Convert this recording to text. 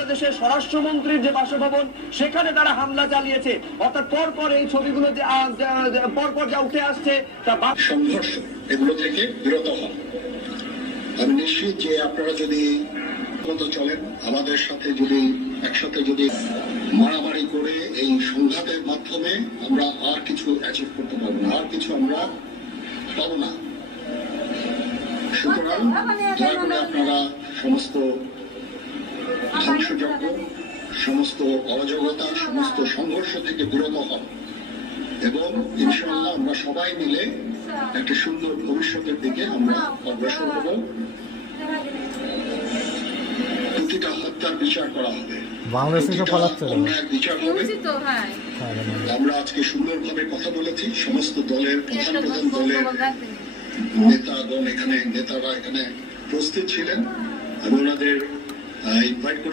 বাংলাদেশের স্বরাষ্ট্রমন্ত্রীর যে বাসভবন সেখানে তারা হামলা চালিয়েছে। অর্থাৎ পরপর এই ছবিগুলো যে পরপর যা উঠে আসছে তা সংঘর্ষ এগুলো থেকে বিরত হন। আমি নিশ্চিত যে আপনারা যদি চলেন, আমাদের সাথে যদি একসাথে যদি মারামারি করে এই সংঘাতের মাধ্যমে আমরা আর কিছু অ্যাচিভ করতে পারবো না, আর কিছু আমরা পাবো না। সুতরাং দয়া করে আপনারা সমস্ত ধ্বংসযজ্ঞ, সমস্ত অরাজকতা, সমস্ত সংঘর্ষ থেকে বিরত হন এবং ইনশাআল্লাহ আমরা সবাই মিলে একটা সুন্দর ভবিষ্যতের দিকে আমরা অগ্রসর হব। প্রতিটা হত্যার বিচার করা হবে, অন্যায়ের বিচার হবে। আমরা আজকে সুন্দরভাবে কথা বলেছি, সমস্ত দলের প্রধান দলের নেতারা এখানে উপস্থিত ছিলেন। আমি ওনাদের ইনভাইট করে